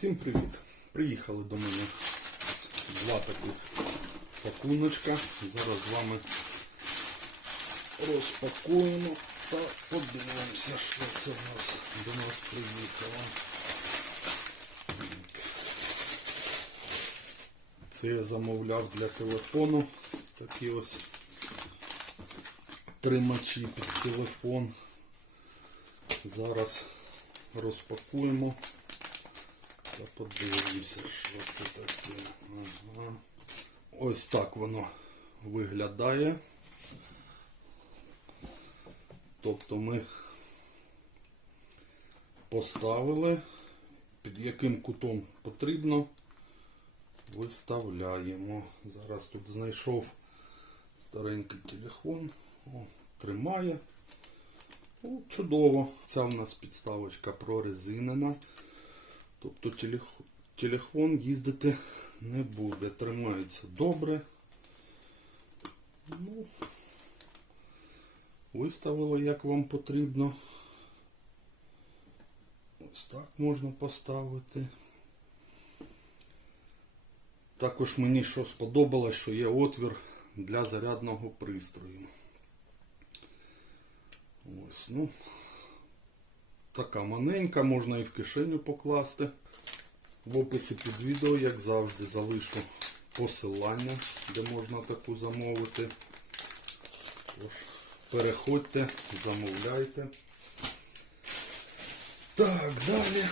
Всім привіт! Приїхали до мене два таких пакуночка. Зараз з вами розпакуємо та подивимося, що це в нас до нас приїхало. Це я замовляв для телефону. Такі ось тримачі під телефон. Зараз розпакуємо та подивимося, що це таке. Ага. Ось так воно виглядає. Тобто ми поставили, під яким кутом потрібно, виставляємо. Зараз тут знайшов старенький телефон. О, тримає. О, чудово. Ця в нас підставочка прорезинена. Тобто телефон їздити не буде. Тримається добре. Ну, виставили, як вам потрібно. Ось так можна поставити. Також мені що сподобалось, що є отвір для зарядного пристрою. Ось, ну, така маленька, можна і в кишеню покласти. В описі під відео, як завжди, залишу посилання, де можна таку замовити. Тож, переходьте, замовляйте. Так, далі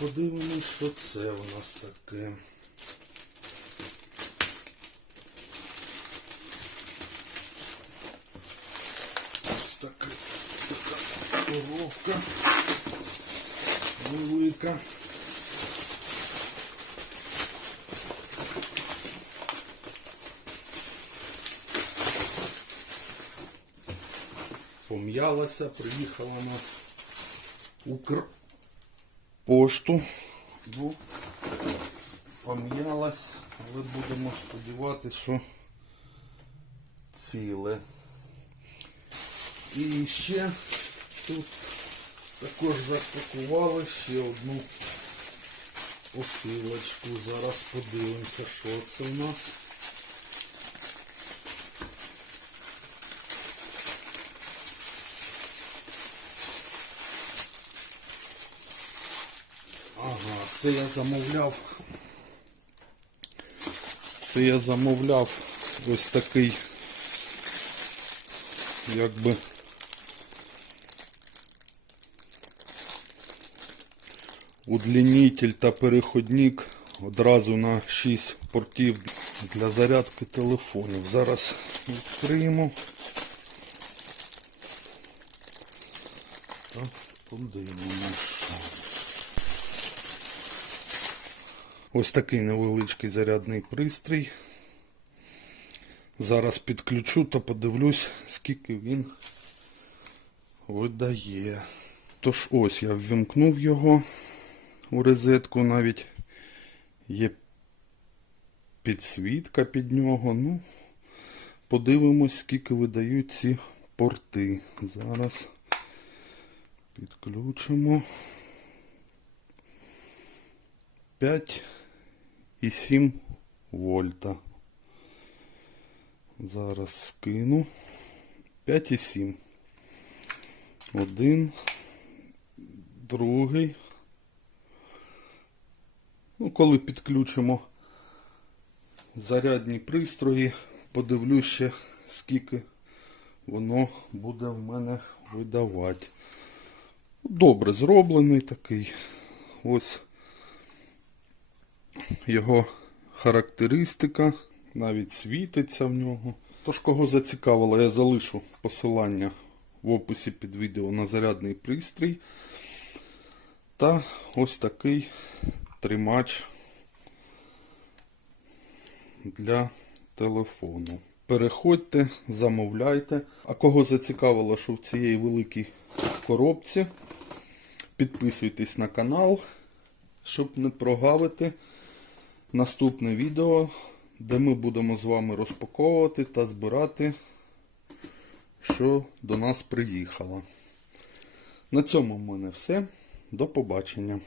подивимось, що це у нас таке. Ось така, така коробка велика. Пом'ялася, приїхала на Укрпошту. Ну, пом'ялась, але будемо сподіватися, що ціле. І ще тут також запакували ще одну посилочку. Зараз подивимося, що це у нас. Ага, це я замовляв. Це я замовляв ось такий якби удлінитель та переходник одразу на 6 портів для зарядки телефонів. Зараз відкриємо. Та подивимося. Ось такий невеличкий зарядний пристрій. Зараз підключу та подивлюсь, скільки він видає. Тож ось я ввімкнув його у розетку, навіть є підсвітка під нього. Ну, подивимось, скільки видають ці порти. Зараз підключимо 5,7 вольта. Зараз скину 5,7. Один, другий. Ну, коли підключимо зарядні пристрої, подивлюсь ще, скільки воно буде в мене видавати. Добре зроблений такий. Ось його характеристика. Навіть світиться в нього. Тож, кого зацікавило, я залишу посилання в описі під відео на зарядний пристрій. Та ось такий тримач для телефону. Переходьте, замовляйте. А кого зацікавило, що в цієї великій коробці, підписуйтесь на канал, щоб не прогавити наступне відео, де ми будемо з вами розпаковувати та збирати, що до нас приїхало. На цьому в мене все. До побачення.